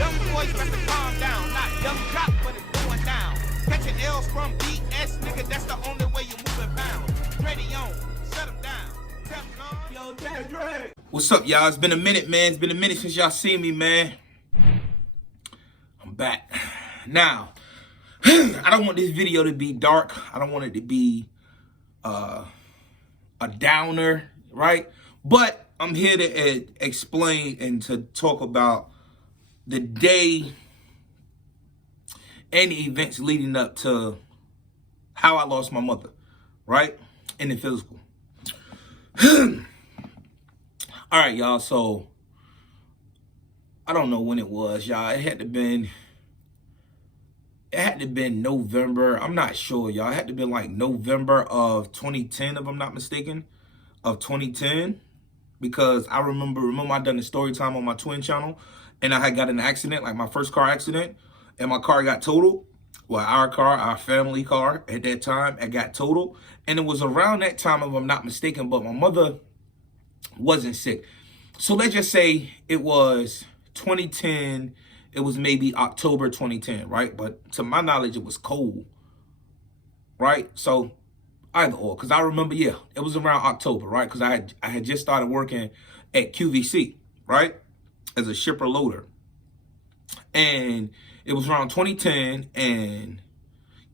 Young boys best to calm down. Not young drop, but it's going down. Catching L's from BS, nigga, that's the only way you move it bound. Ready on, shut him down. Yo, Dre. What's up, y'all? It's been a minute, man. It's been a minute since y'all seen me, man. I'm back. Now, I don't want this video to be dark. I don't want it to be a downer, right? But I'm here to explain and to talk about the day and the events leading up to how I lost my mother, right? In the physical. All right, y'all. So I don't know when it was, y'all. It had to been November. I'm not sure, y'all. It had to been like November of 2010, if I'm not mistaken, of 2010. Because I remember I done the story time on my twin channel, and I had got an accident, like my first car accident, and my car got totaled. Well, our family car at that time, it got totaled. And it was around that time, if I'm not mistaken, but my mother wasn't sick. So let's just say it was 2010. It was maybe October 2010, right? But to my knowledge, it was cold, right? So either or, because I remember, yeah, it was around October, right? Because I had just started working at QVC, right, as a shipper loader, and it was around 2010. And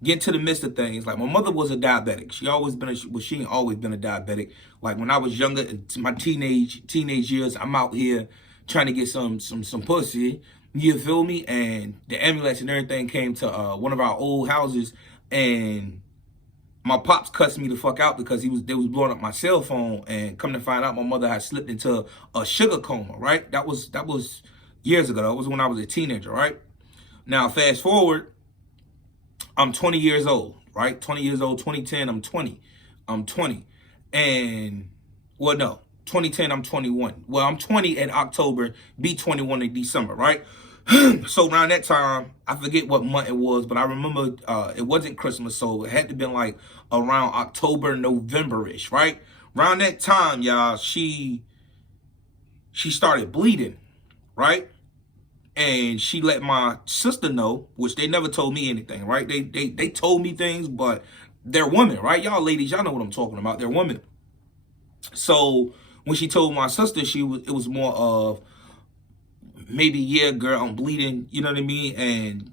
getting to the midst of things, like my mother was a diabetic. She ain't always been a diabetic. Like when I was younger, in my teenage years, I'm out here trying to get some pussy. You feel me? And the ambulance and everything came to one of our old houses, and my pops cussed me the fuck out because they was blowing up my cell phone, and come to find out my mother had slipped into a sugar coma, right? That was years ago. That was when I was a teenager, right? Now fast forward, I'm 20 years old, right? 20 years old, 2010, I'm 20. And, well, no, 2010, I'm 21. Well, I'm 20 in October, be 21 in December, right? So around that time, I forget what month it was, but I remember it wasn't Christmas, so it had to been like around October, November-ish, right? Around that time, y'all, she started bleeding, right? And she let my sister know, which they never told me anything, right? They told me things, but they're women, right? Y'all ladies, y'all know what I'm talking about. They're women. So when she told my sister, it was more of maybe, yeah, girl, I'm bleeding, you know what I mean? And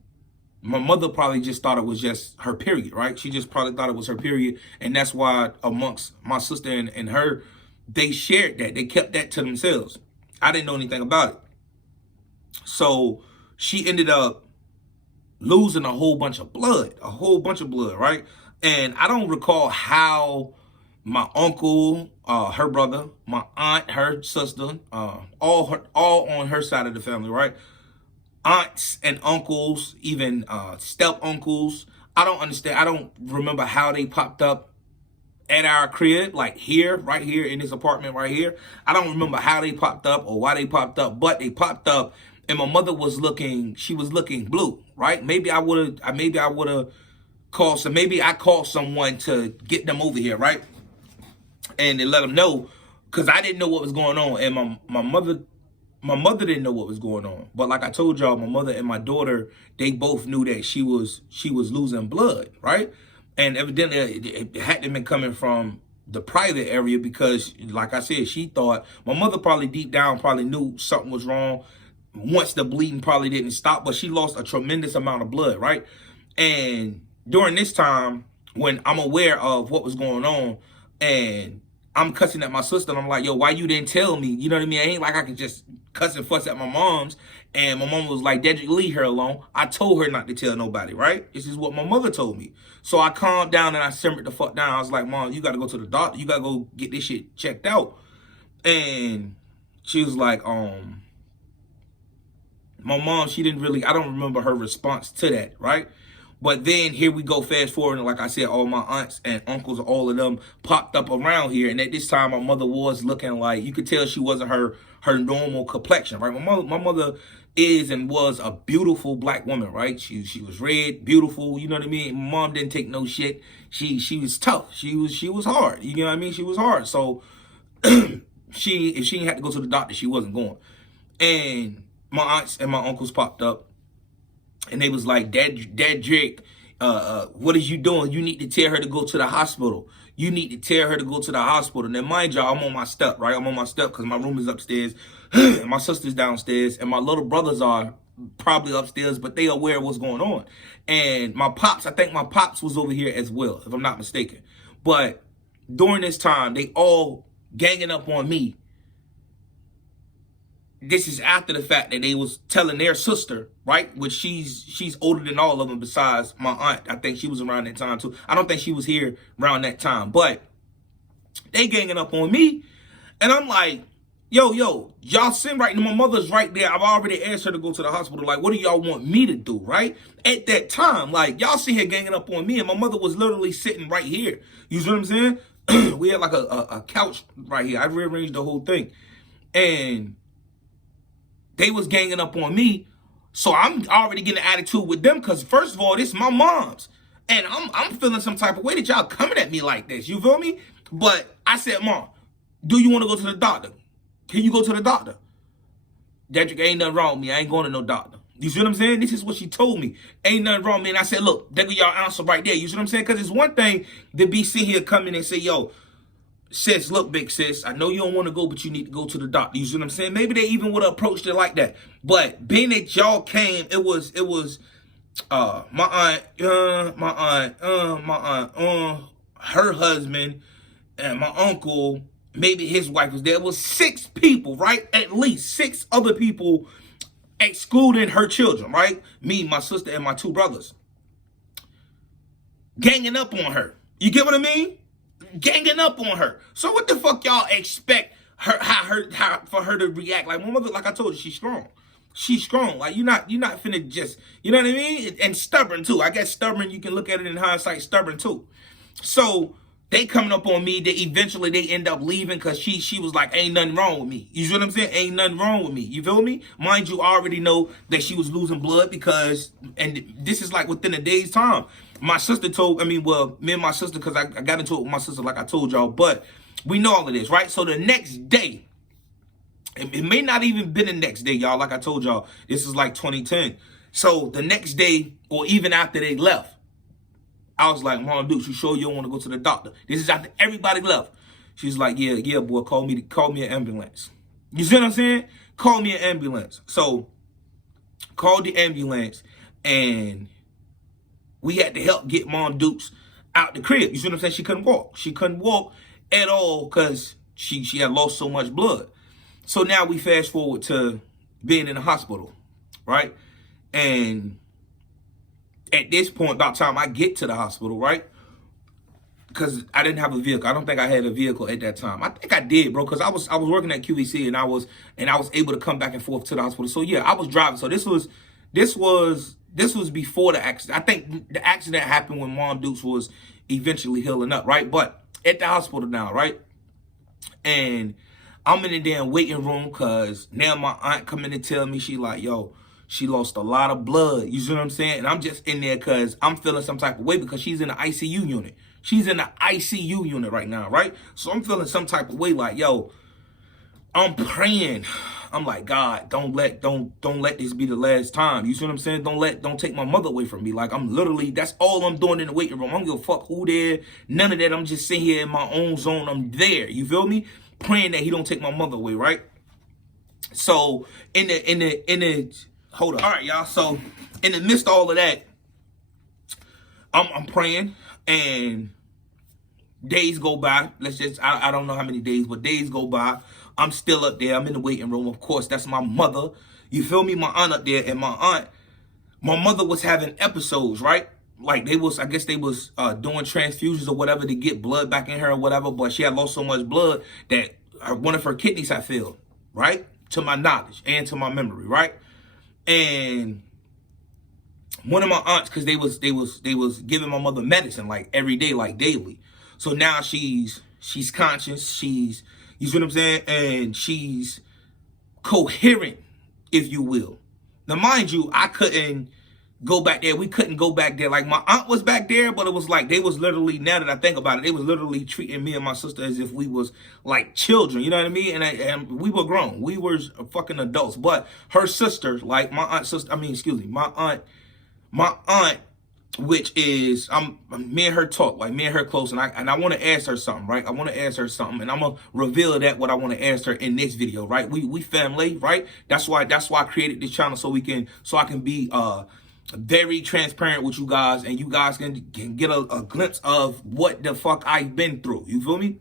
my mother probably just thought it was just her period, right? She just probably thought it was her period. And that's why amongst my sister and her, they shared that. They kept that to themselves. I didn't know anything about it. So she ended up losing a whole bunch of blood, right? And I don't recall how my uncle, her brother, my aunt, her sister, all on her side of the family, right? Aunts and uncles, even step uncles. I don't understand. I don't remember how they popped up at our crib, like here, right here in this apartment right here. I don't remember how they popped up or why they popped up, but they popped up. And my mother was looking blue, right? Maybe I would have called I called someone to get them over here, right? And they let them know, because I didn't know what was going on. And my mother didn't know what was going on. But like I told y'all, my mother and my daughter, they both knew that she was losing blood, right? And evidently it had to been coming from the private area, because like I said, she thought, my mother probably deep down probably knew something was wrong once the bleeding probably didn't stop, but she lost a tremendous amount of blood, right? And during this time, when I'm aware of what was going on, and I'm cussing at my sister, and I'm like, yo, why you didn't tell me? You know what I mean? It ain't like I could just cuss and fuss at my mom's. And my mom was like, Dedrick, leave her alone. I told her not to tell nobody, right? This is what my mother told me. So I calmed down and I simmered the fuck down. I was like, Mom, you got to go to the doctor. You got to go get this shit checked out. And she was like, my mom, she didn't really, I don't remember her response to that, right? But then here we go, fast forward, and like I said, all my aunts and uncles, all of them popped up around here. And at this time, my mother was looking like, you could tell she wasn't her normal complexion, right? My mother is and was a beautiful black woman, right? She was red, beautiful, you know what I mean? My mom didn't take no shit. She was tough. She was hard, you know what I mean? She was hard. So if she had to go to the doctor, she wasn't going. And my aunts and my uncles popped up, and they was like, Dad Drake, what is you doing? You need to tell her to go to the hospital. You need to tell her to go to the hospital. Now, mind y'all, I'm on my step, right? I'm on my step because my room is upstairs, and my sister's downstairs, and my little brothers are probably upstairs, but they aware of what's going on. And my pops, I think my pops was over here as well, if I'm not mistaken. But during this time, they all ganging up on me. This is after the fact that they was telling their sister, right? Which she's older than all of them besides my aunt. I think she was around that time too. I don't think she was here around that time. But they ganging up on me. And I'm like, yo, y'all sitting right now. My mother's right there. I've already asked her to go to the hospital. Like, what do y'all want me to do, right? At that time, like, y'all see her ganging up on me. And my mother was literally sitting right here. You see what I'm saying? We had like a couch right here. I rearranged the whole thing. And they was ganging up on me, so I'm already getting an attitude with them because, first of all, this is my mom's. And I'm feeling some type of way that y'all coming at me like this. You feel me? But I said, Mom, do you want to go to the doctor? Can you go to the doctor? Dedrick, ain't nothing wrong with me. I ain't going to no doctor. You see what I'm saying? This is what she told me. Ain't nothing wrong with me. And I said, look, there go y'all answer right there. You see what I'm saying? Because it's one thing to be sitting here coming and say, yo, sis, look, big sis, I know you don't want to go, but you need to go to the doctor. You see what I'm saying? Maybe they even would have approached it like that. But being that y'all came, it was my aunt, her husband, and my uncle, maybe his wife was there. It was 6 people, right? At least 6 other people, excluding her children, right? Me, my sister, and my 2 brothers. Ganging up on her. You get what I mean? Ganging up on her. So what the fuck y'all expect how for her to react? Like, my mother, like I told you, she's strong. She's strong. Like, you're not finna just, you know what I mean? And stubborn too. I guess stubborn, you can look at it in hindsight, stubborn too. So they coming up on me. They eventually end up leaving because she was like, ain't nothing wrong with me. You see what I'm saying? Ain't nothing wrong with me. You feel me? Mind you, I already know that she was losing blood because, and this is like within a day's time. My sister me and my sister, because I got into it with my sister like I told y'all, but we know all of this, right? So the next day, it may not even been the next day, y'all. Like I told y'all, this is like 2010. So the next day, or even after they left, I was like, Mom, Dukes, you sure you don't want to go to the doctor? This is after everybody left. She's like, yeah, boy, call me an ambulance. You see what I'm saying? Call me an ambulance. So called the ambulance, and we had to help get Mom Dukes out the crib. You see what I'm saying? She couldn't walk. She couldn't walk at all because she had lost so much blood. So now we fast forward to being in the hospital, right? And at this point, about time I get to the hospital, right? Because I didn't have a vehicle. I don't think I had a vehicle at that time. I think I did, bro, because I was working at QVC, and I was able to come back and forth to the hospital. So yeah, I was driving. So this was before the accident. I think the accident happened when Mom Dukes was eventually healing up, right? But at the hospital now, right? And I'm in the damn waiting room because now my aunt come in and tell me, she like, yo, she lost a lot of blood. You see what I'm saying? And I'm just in there because I'm feeling some type of way because she's in the ICU unit. She's in the ICU unit right now, right? So I'm feeling some type of way like, yo, I'm praying. I'm like, God, don't let this be the last time. You see what I'm saying? Don't take my mother away from me. Like, I'm literally, that's all I'm doing in the waiting room. I don't give a fuck who there, none of that. I'm just sitting here in my own zone. I'm there. You feel me? Praying that he don't take my mother away, right? So in the hold on. All right, y'all. So in the midst of all of that, I'm praying, and days go by. I don't know how many days, but days go by. I'm still up there. I'm in the waiting room. Of course, that's my mother. You feel me? My aunt up there, and my mother was having episodes, right? Like I guess they was doing transfusions or whatever to get blood back in her or whatever, but she had lost so much blood that one of her kidneys had failed, right? To my knowledge and to my memory, right? And one of my aunts, because they was giving my mother medicine like every day, like daily. So now she's conscious, you see what I'm saying? And she's coherent, if you will. Now, mind you, I couldn't go back there. We couldn't go back there. Like, my aunt was back there, but it was like they was literally, now that I think about it, they was literally treating me and my sister as if we was like children. You know what I mean? And we were grown. We were fucking adults. But her sister, like my aunt's sister, my aunt, which is me and her talk, like me and her close, and I want to ask her something, right? I want to ask her something, and I'm gonna reveal that what I want to ask her in this video, right? We family, right? That's why I created this channel, so I can be very transparent with you guys, and you guys can get a glimpse of what the fuck I've been through. You feel me?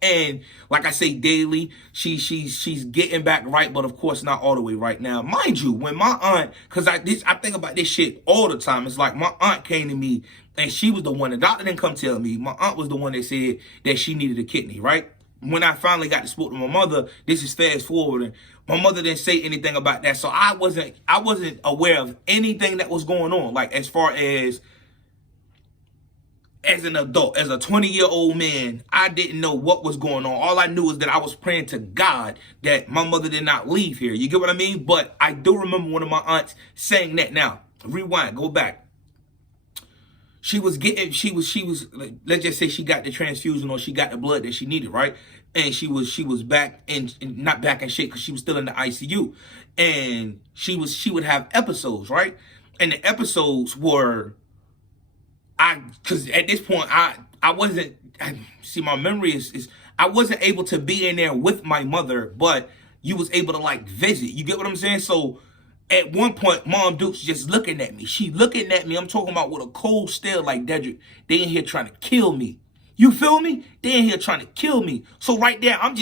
And like I say, daily, she's getting back right, but of course not all the way right now. Mind you, when my aunt, because I think about this shit all the time. It's like my aunt came to me, and she was the one. The doctor didn't come tell me. My aunt was the one that said that she needed a kidney, right? When I finally got to speak to my mother, this is fast forward, and my mother didn't say anything about that. So I wasn't aware of anything that was going on, like as far as an adult, as a 20-year-old man. I didn't know what was going on. All I knew is that I was praying to God that my mother did not leave here. You get what I mean? But I do remember one of my aunts saying that. Now, rewind, go back. She was, let's just say she got the transfusion, or she got the blood that she needed, right? And she was back in, not back in shape, because she was still in the ICU. And she would have episodes, right? And the episodes were, because at this point, I wasn't, see, my memory is I wasn't able to be in there with my mother, but you was able to like visit. You get what I'm saying? So at one point, Mom Duke's just looking at me. She looking at me. I'm talking about with a cold stare, like, Dedrick, they in here trying to kill me. You feel me? They in here trying to kill me. So right there, I'm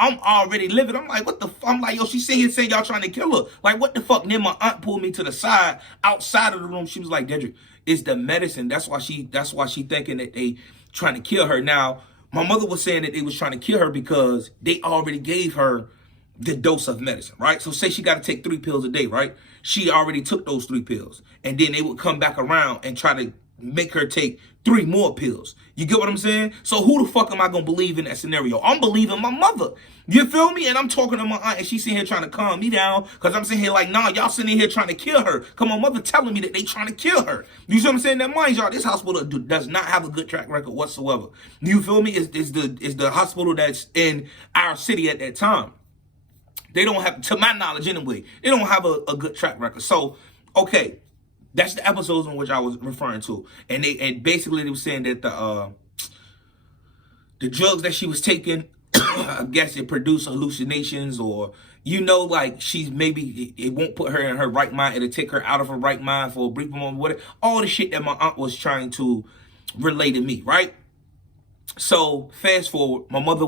already living. I'm like, what the fuck? I'm like, yo, she sitting here saying y'all trying to kill her. Like, what the fuck? And then my aunt pulled me to the side, outside of the room. She was like, Dedrick, it's the medicine. That's why she thinking that they trying to kill her. Now, my mother was saying that they was trying to kill her because they already gave her the dose of medicine, right? So say she got to take 3 pills a day, right? She already took those 3 pills. And then they would come back around and try to make her take 3 more pills. You get what I'm saying? So who the fuck am I going to believe in that scenario? I'm believing my mother. You feel me? And I'm talking to my aunt, and she's sitting here trying to calm me down, because I'm sitting here like, nah, y'all sitting in here trying to kill her. Come on, mother telling me that they trying to kill her. You see what I'm saying? Now, mind y'all, this hospital does not have a good track record whatsoever. You feel me? It's the hospital that's in our city at that time. They don't have, to my knowledge anyway, they don't have a good track record. So, okay, that's the episodes in which I was referring to. And basically they were saying that the drugs that she was taking, I guess it produced hallucinations, or, you know, like she's maybe, it won't put her in her right mind. It'll take her out of her right mind for a brief moment, whatever. All the shit that my aunt was trying to relay to me, right? So fast forward, my mother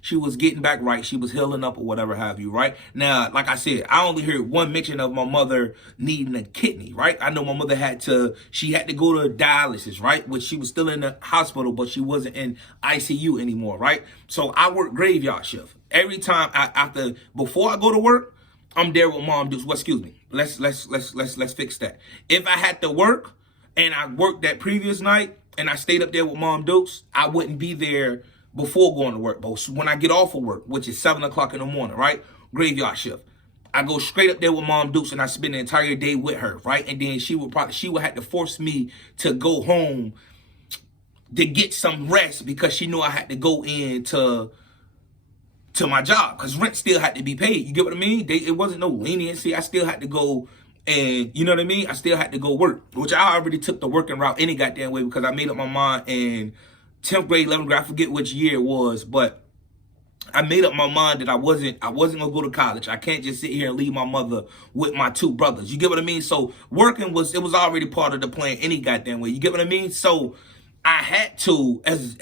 she was getting back right. She was healing up or whatever have you, right? Now, like I said, I only heard one mention of my mother needing a kidney, right? I know my mother she had to go to dialysis, right? Which she was still in the hospital, but she wasn't in ICU anymore, right? So I work graveyard shift. Every time before I go to work, I'm there with Mom Dukes. Well, excuse me. Let's fix that. If I had to work and I worked that previous night, and I stayed up there with Mom Dukes, I wouldn't be there before going to work. But when I get off of work, which is 7 o'clock in the morning, right? Graveyard shift. I go straight up there with Mom Dukes, and I spend the entire day with her, right? And then she would have to force me to go home to get some rest, because she knew I had to go in to my job, because rent still had to be paid. You get what I mean? It wasn't no leniency. I still had to go. And you know what I mean? I still had to go work, which I already took the working route any goddamn way, because I made up my mind in 10th grade, 11th grade, I forget which year it was, but I made up my mind that I wasn't gonna go to college. I can't just sit here and leave my mother with my 2 brothers. You get what I mean? So working was already part of the plan any goddamn way. You get what I mean? So I had to, as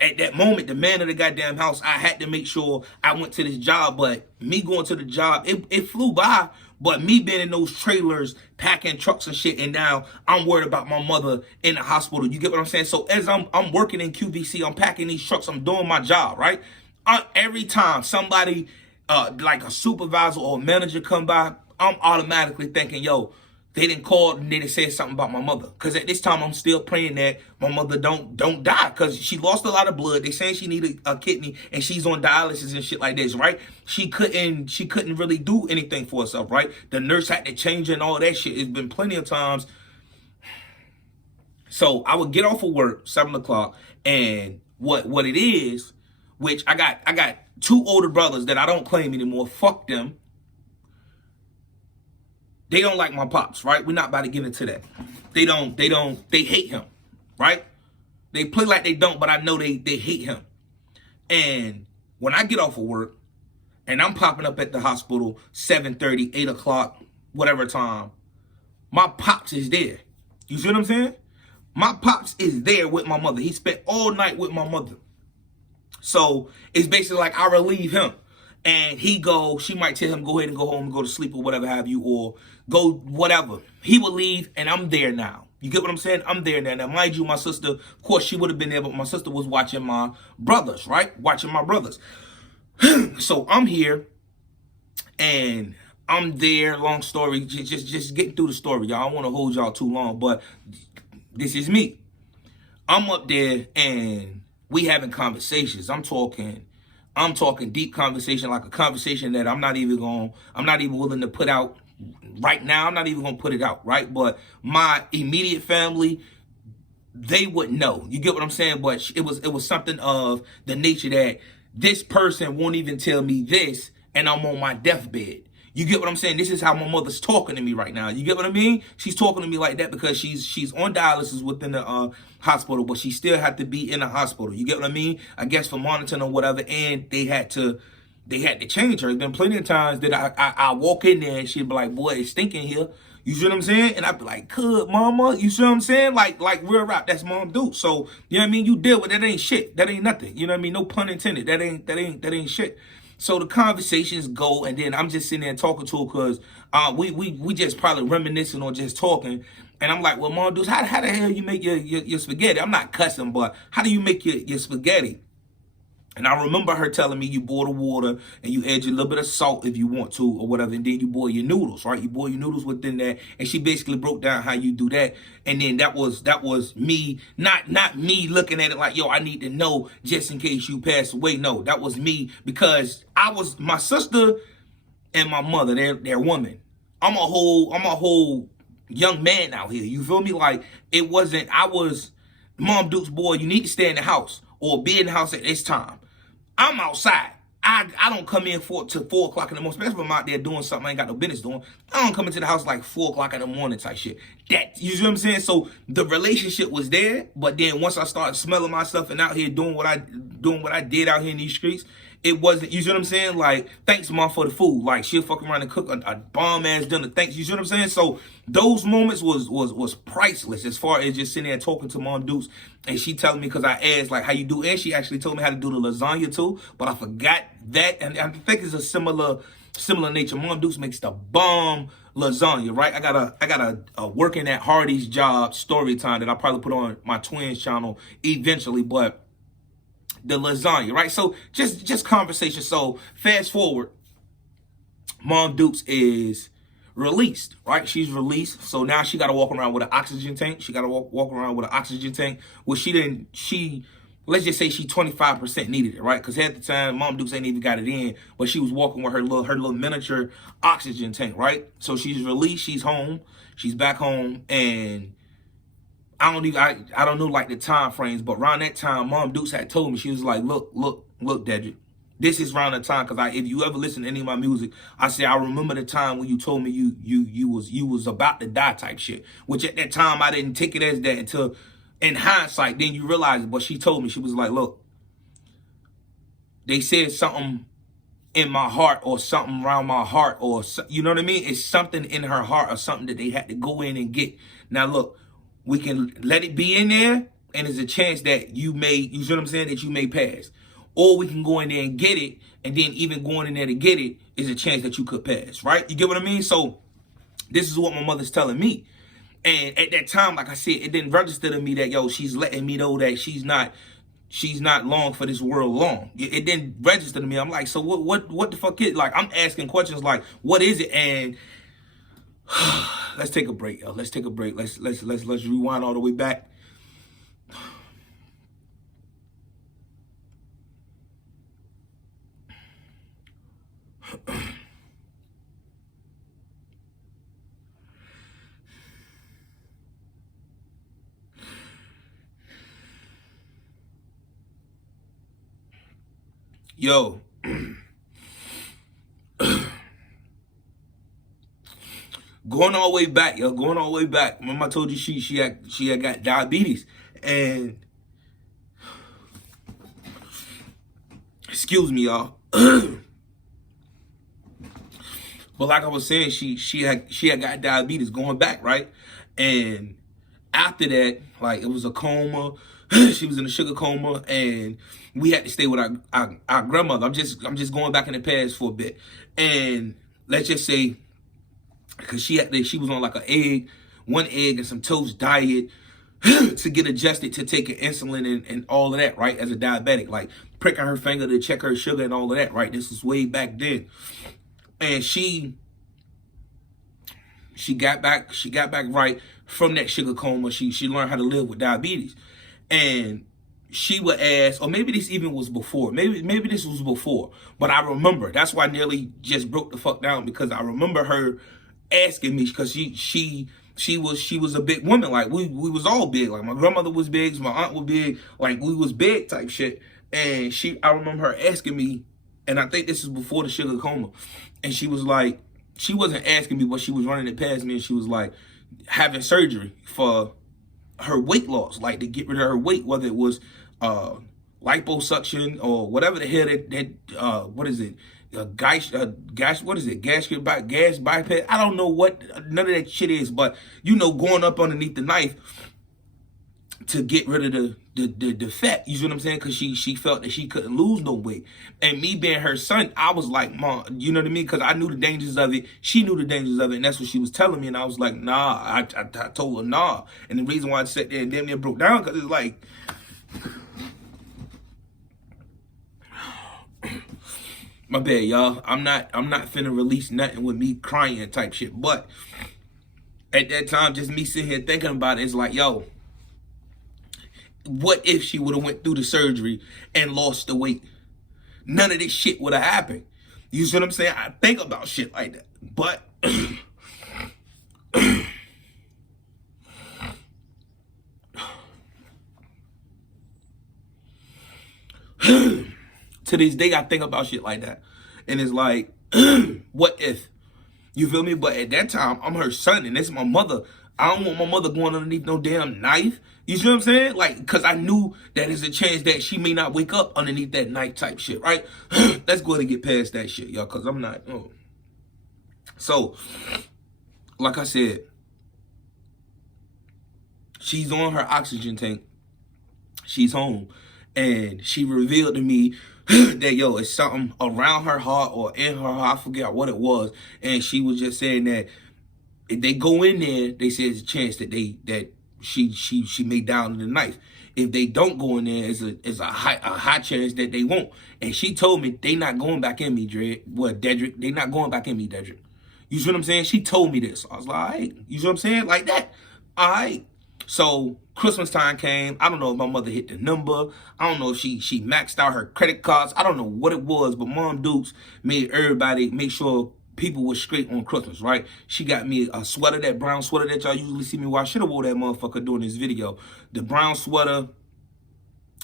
at that moment, the man of the goddamn house, I had to make sure I went to this job. But me going to the job, it flew by. But me being in those trailers, packing trucks and shit, and now I'm worried about my mother in the hospital. You get what I'm saying? So as I'm working in QVC, I'm packing these trucks, I'm doing my job, right? Every time somebody, like a supervisor or a manager come by, I'm automatically thinking, yo, They didn't call and they didn't say something about my mother. Because at this time, I'm still praying that my mother don't die. Because she lost a lot of blood. They saying she needed a kidney and she's on dialysis and shit like this, right? She couldn't really do anything for herself, right? The nurse had to change her and all that shit. It's been plenty of times. So I would get off of work, 7 o'clock, and what it is, which I got 2 older brothers that I don't claim anymore. Fuck them. They don't like my pops, right? We're not about to get into that. They hate him, right? They play like they don't, but I know they hate him. And when I get off of work and I'm popping up at the hospital 7:30, 8 o'clock, whatever time, my pops is there. You see what I'm saying? My pops is there with my mother. He spent all night with my mother. So it's basically like I relieve him. And she might tell him, go ahead and go home and go to sleep or whatever have you, or go whatever. He will leave and I'm there now. You get what I'm saying? I'm there now. Now, mind you, my sister, of course, she would have been there, but my sister was watching my brothers, right? Watching my brothers. So I'm here and I'm there. Long story, just getting through the story, y'all. I don't want to hold y'all too long, but this is me. I'm up there and we having conversations. I'm talking deep conversation, like a conversation that I'm not even willing to put out right now. I'm not even gonna put it out, right? But my immediate family, they would know. You get what I'm saying? But it was something of the nature that this person won't even tell me this, and I'm on my deathbed. You get what I'm saying? This is how my mother's talking to me right now. You get what I mean? She's talking to me like that because she's on dialysis within the hospital, but she still had to be in the hospital. You get what I mean? I guess for monitoring or whatever, and they had to change her. There's been plenty of times that I walk in there and she'd be like, boy, it's stinking here. You see what I'm saying? And I'd be like, good, mama. You see what I'm saying? Like real rap, that's Mom Duke. So, you know what I mean? You deal with that. Ain't shit. That ain't nothing. You know what I mean? No pun intended. That ain't shit. So the conversations go, and then I'm just sitting there talking to her because we just probably reminiscing or just talking. And I'm like, well, Mom Duke, how the hell you make your spaghetti? I'm not cussing, but how do you make your spaghetti? And I remember her telling me you boil the water and you add a little bit of salt if you want to or whatever. And then you boil your noodles, right? You boil your noodles within that. And she basically broke down how you do that. And then that was me, not me looking at it like, yo, I need to know just in case you pass away. No, that was me because my sister and my mother, they're women. I'm a whole young man out here. You feel me? Like I was Mom Duke's boy, you need to stay in the house or be in the house at this time. I'm outside. I don't come in till 4 o'clock in the morning, especially if I'm out there doing something I ain't got no business doing. I don't come into the house like 4 o'clock in the morning type shit. You see what I'm saying? So the relationship was there, but then once I started smelling myself and out here doing what I did out here in these streets, it wasn't, you see what I'm saying? Like, thanks, Mom, for the food. Like, she'll fuck around and cook a bomb-ass dinner. Thanks, you see what I'm saying? So those moments was priceless as far as just sitting there talking to Mom Dukes. And she telling me, because I asked, like, how you do? And she actually told me how to do the lasagna, too. But I forgot that. And I think it's a similar nature. Mom Dukes makes the bomb lasagna, right? I got a working at Hardy's job story time that I'll probably put on my twins channel eventually. But the lasagna, right? So just conversation. So fast forward, Mom Dukes is released, right? She's released. So now she got to walk around with an oxygen tank. She got to walk around with an oxygen tank. Well, let's just say she 25% needed it, right? Because at the time, Mom Dukes ain't even got it in, but she was walking with her little miniature oxygen tank, right? So she's released. She's home. She's back home, and I don't know like the time frames, but around that time, Mom Dukes had told me, she was like, look, Dedrick, this is around the time, because if you ever listen to any of my music, I say I remember the time when you told me you was about to die type shit. Which at that time I didn't take it as that until in hindsight, then you realize it. But she told me, she was like, look, they said something in my heart or something around my heart, or you know what I mean? It's something in her heart or something that they had to go in and get. Now look, we can let it be in there, and there's a chance that you see what I'm saying, that you may pass. Or we can go in there and get it, and then even going in there to get it is a chance that you could pass, right? You get what I mean? So this is what my mother's telling me. And at that time, like I said, it didn't register to me that, yo, she's letting me know that she's not long for this world long. It didn't register to me. I'm like, so what the fuck is, like, I'm asking questions like, what is it? And let's take a break, yo. Let's take a break. Let's rewind all the way back. Yo. Going all the way back, yo. Going all the way back. Remember I told you she had got diabetes. And excuse me, y'all. But like I was saying, she had got diabetes going back, right? And after that, like, it was a coma. She was in a sugar coma, and we had to stay with our grandmother. I'm just going back in the past for a bit. And let's just say, because she was on like one egg and some toast diet to get adjusted to taking insulin and all of that, right? As a diabetic, like pricking her finger to check her sugar and all of that, right? This was way back then. And she got back right from that sugar coma. She learned how to live with diabetes. And she would ask, or maybe this even was before. Maybe this was before. But I remember. That's why I nearly just broke the fuck down, because I remember her asking me, because she was a big woman. Like, we was all big. Like, my grandmother was big, my aunt was big. Like, we was big type shit. And I remember her asking me, and I think this is before the sugar coma. And she was like, she wasn't asking me, but she was running it past me, and she was like, having surgery for her weight loss, like to get rid of her weight, whether it was liposuction or whatever the hell that what is it? Gas bypass. I don't know what none of that shit is, but you know, going up underneath the knife to get rid of the fat. You see what I'm saying? Because she felt that she couldn't lose no weight. And me being her son, I was like, Mom, you know what I mean? Because I knew the dangers of it. She knew the dangers of it, and that's what she was telling me. And I was like, nah. I told her nah. And the reason why I sat there and damn near broke down, because it's like, my bad, y'all. I'm not finna release nothing with me crying type shit. But at that time, just me sitting here thinking about it, it's like, yo, what if she would have went through the surgery and lost the weight? None of this shit would have happened. You see what I'm saying? I think about shit like that. But to this day, I think about shit like that. And it's like, what if? You feel me? But at that time, I'm her son, and this my mother. I don't want my mother going underneath no damn knife. You see what I'm saying? Like, because I knew that there's a chance that she may not wake up underneath that knife type shit, right? Let's go ahead and get past that shit, y'all, because I'm not. So, like I said, she's on her oxygen tank. She's home. And she revealed to me that, yo, it's something around her heart or in her heart. I forget what it was. And she was just saying that if they go in there, they say there's a chance that she may down the knife. If they don't go in there, it's a high chance that they won't. And she told me they not going back in me, Dedrick. They not going back in me, Dedrick. You see what I'm saying? She told me this. I was like, all right. You see what I'm saying? Like that. All right. So Christmas time came. I don't know if my mother hit the number. I don't know if she maxed out her credit cards. I don't know what it was, but Mom Dukes made everybody make sure people were straight on Christmas, right? She got me a sweater, that brown sweater that y'all usually see me wear. I should have wore that motherfucker during this video. The brown sweater.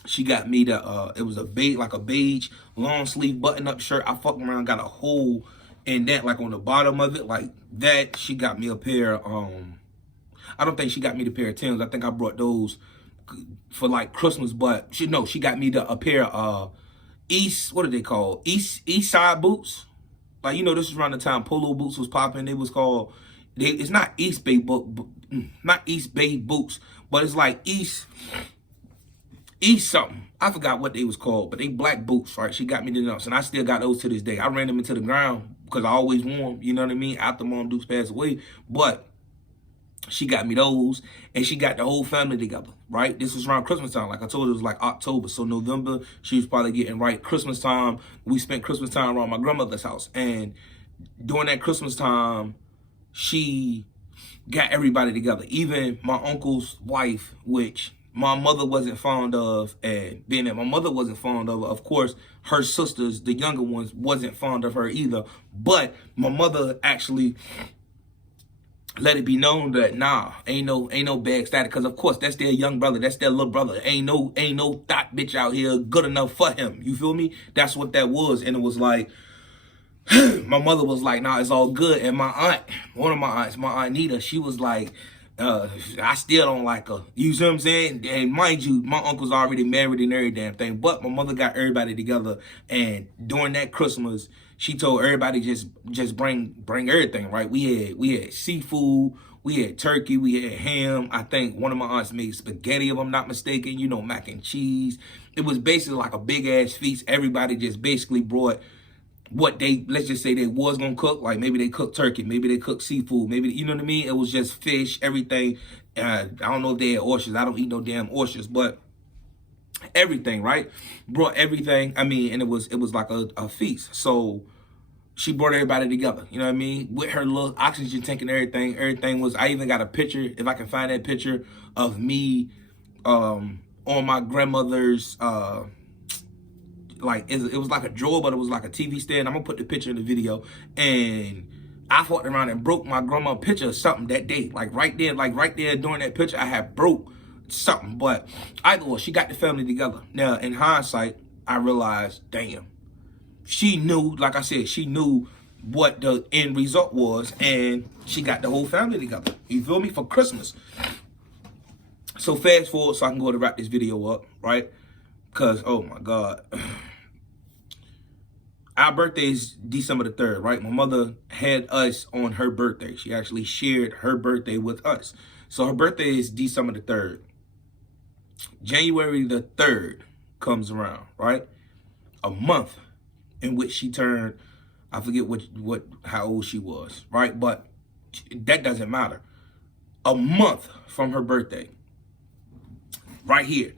She got me it was a beige long sleeve button up shirt. I fucking around got a hole in that, like on the bottom of it, like that. She got me a pair. I don't think she got me the pair of Timbs. I think I brought those for like Christmas, but she got me a pair of what are they called? East side boots. Like, you know, this is around the time polo boots was popping. It was called, it's not East Bay boots, but it's like East something. I forgot what they was called, but they black boots, right? She got me those, and I still got those to this day. I ran them into the ground because I always wore them, you know what I mean, after Mom Dukes passed away. But she got me those, and she got the whole family together, right? This was around Christmas time. Like I told her, it was like October. So November, she was probably getting right. Christmas time, we spent Christmas time around my grandmother's house. And during that Christmas time, she got everybody together. Even my uncle's wife, which my mother wasn't fond of, and being that my mother wasn't fond of course, her sisters, the younger ones, wasn't fond of her either. But my mother actually let it be known that nah, ain't no bad status, because of course that's their young brother, that's their little brother. Ain't no thought bitch out here good enough for him. You feel me? That's what that was. And it was like, my mother was like, nah, it's all good. And my aunt, one of my aunts, my aunt Nita, she was like, I still don't like her. You see what I'm saying? And mind you, my uncle's already married and every damn thing. But my mother got everybody together, and during that Christmas, she told everybody just bring everything, right? We had seafood, we had turkey, we had ham. I think one of my aunts made spaghetti, if I'm not mistaken, you know, mac and cheese. It was basically like a big ass feast. Everybody just basically brought what they, let's just say they was gonna cook. Like maybe they cooked turkey, maybe they cooked seafood, maybe, you know what I mean? It was just fish, everything. I don't know if they had oysters. I don't eat no damn oysters, but everything, right? Brought everything. I mean, and it was like a feast. So she brought everybody together, you know what I mean? With her little oxygen tank and everything. Everything was, I even got a picture, if I can find that picture, of me on my grandmother's like, it was like a drawer, but it was like a TV stand. I'm gonna put the picture in the video. And I fucked around and broke my grandma picture of something that day. Like right there during that picture, I had broke something. But either way, she got the family together. Now, in hindsight, I realized, damn, she knew, like I said, she knew what the end result was, and she got the whole family together. You feel me? For Christmas. So fast forward so I can go to wrap this video up, right? Because, oh my God. Our birthday is December the 3rd, right? My mother had us on her birthday. She actually shared her birthday with us. So her birthday is December the 3rd. January the 3rd comes around, right? A month in which she turned, I forget how old she was, right? But that doesn't matter. A month from her birthday, right here,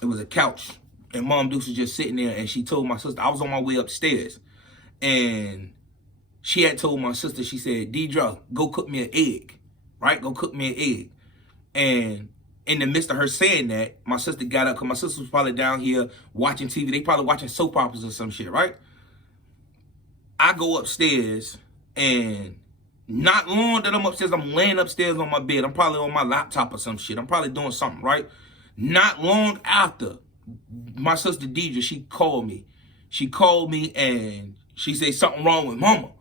it was a couch, and Mom Deuce was just sitting there, and she told my sister, I was on my way upstairs, and she had told my sister, she said, Deidre, go cook me an egg, right? Go cook me an egg. And in the midst of her saying that, my sister got up, because my sister was probably down here watching TV. They probably watching soap operas or some shit, right? I go upstairs, and not long that I'm upstairs, I'm laying upstairs on my bed. I'm probably on my laptop or some shit. I'm probably doing something, right? Not long after, my sister Deidre, she called me. She called me and she said something wrong with Mama.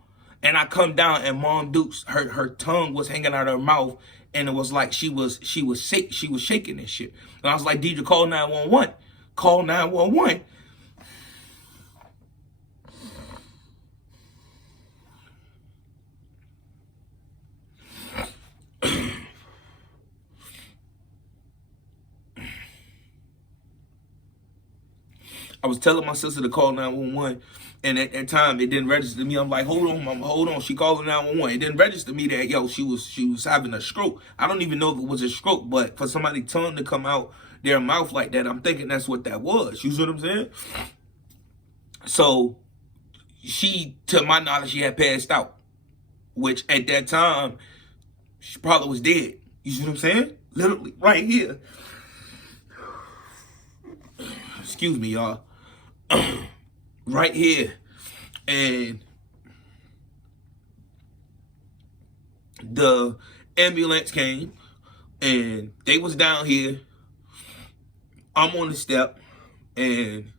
And I come down, and Mom Dukes, her tongue was hanging out of her mouth, and it was like she was shaking and shit. And I was like, Deidre, call 911. Call 911. I was telling my sister to call 911, and at that time it didn't register to me. I'm like, hold on, Mama, hold on. She called 911. It didn't register to me that, yo, she was having a stroke. I don't even know if it was a stroke, but for somebody's tongue to come out their mouth like that, I'm thinking that's what that was. You see what I'm saying? So she, to my knowledge, she had passed out, which at that time she probably was dead. You see what I'm saying? Literally right here. Excuse me, y'all. Right here. And the ambulance came, and they was down here. I'm on the step, and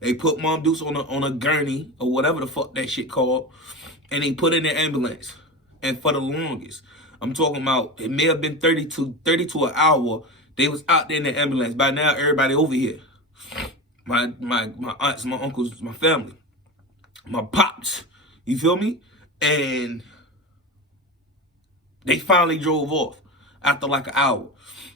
they put Mom Deuce on a gurney or whatever the fuck that shit called, and they put in the ambulance. And for the longest, I'm talking about, it may have been 30 to an hour, they was out there in the ambulance. By now, everybody over here. My aunts, my uncles, my family, my pops, you feel me? And they finally drove off after like an hour.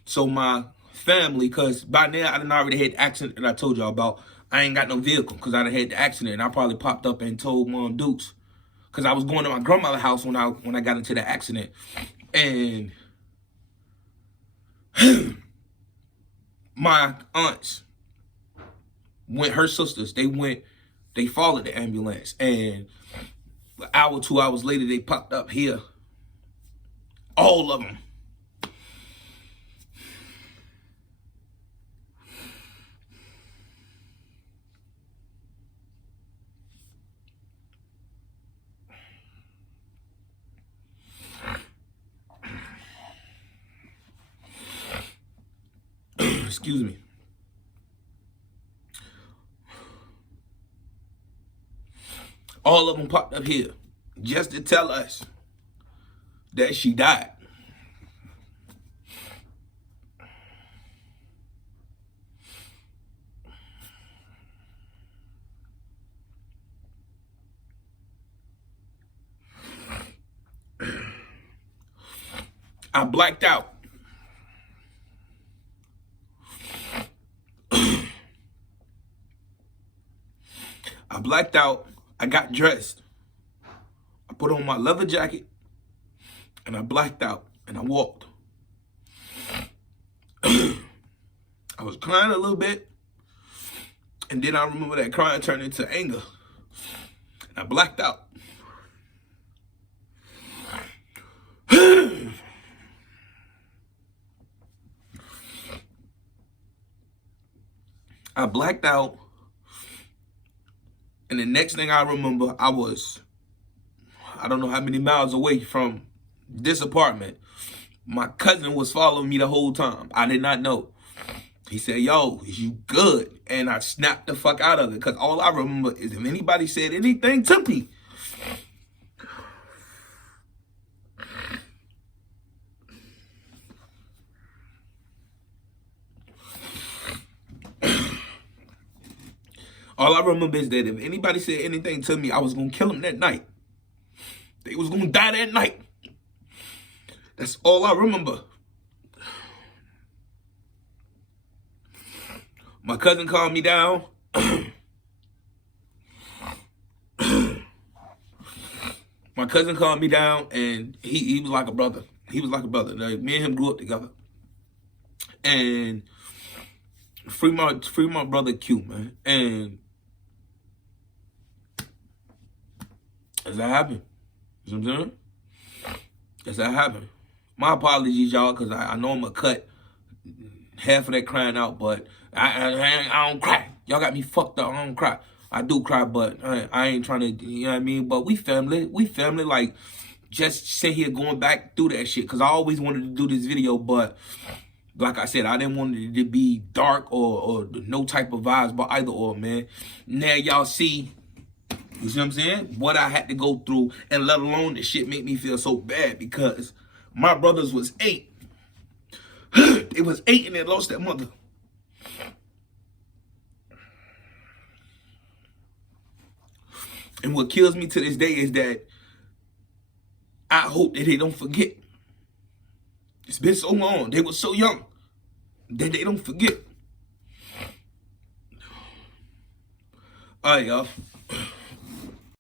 So my family, because by now I done already had the accident that I told y'all about. I ain't got no vehicle because I done had the accident. And I probably popped up and told Mom Dukes, because I was going to my grandmother's house when I got into the accident. And my aunts went, her sisters, they followed the ambulance, and an hour, 2 hours later, they popped up here. All of them. Excuse me. All of them popped up here just to tell us that she died. I blacked out. I blacked out. I got dressed. I put on my leather jacket and I blacked out and I walked. I was crying a little bit, and then I remember that crying turned into anger. And I blacked out. I blacked out, and the next thing I remember, I don't know how many miles away from this apartment. My cousin was following me the whole time. I did not know. He said, yo, is you good? And I snapped the fuck out of it, because all I remember is if anybody said anything to me, all I remember is that if anybody said anything to me, I was going to kill them that night. They was going to die that night. That's all I remember. My cousin calmed me down. My cousin calmed me down, and he was like a brother. He was like a brother. Like, me and him grew up together. And free my brother Q, man. And as that happened. You know what I'm saying? As that happened. My apologies, y'all, because I know I'm going to cut half of that crying out, but I don't cry. Y'all got me fucked up. I don't cry. I do cry, but I ain't trying to, you know what I mean? But we family. We family, like, just sit here going back through that shit, because I always wanted to do this video, but like I said, I didn't want it to be dark or no type of vibes, but either or, man. Now y'all see, you see what I'm saying? What I had to go through, and let alone this shit make me feel so bad, because my brothers was 8. They was 8 and they lost their mother. And what kills me to this day is that I hope that they don't forget. It's been so long. They were so young that they don't forget. All right, y'all.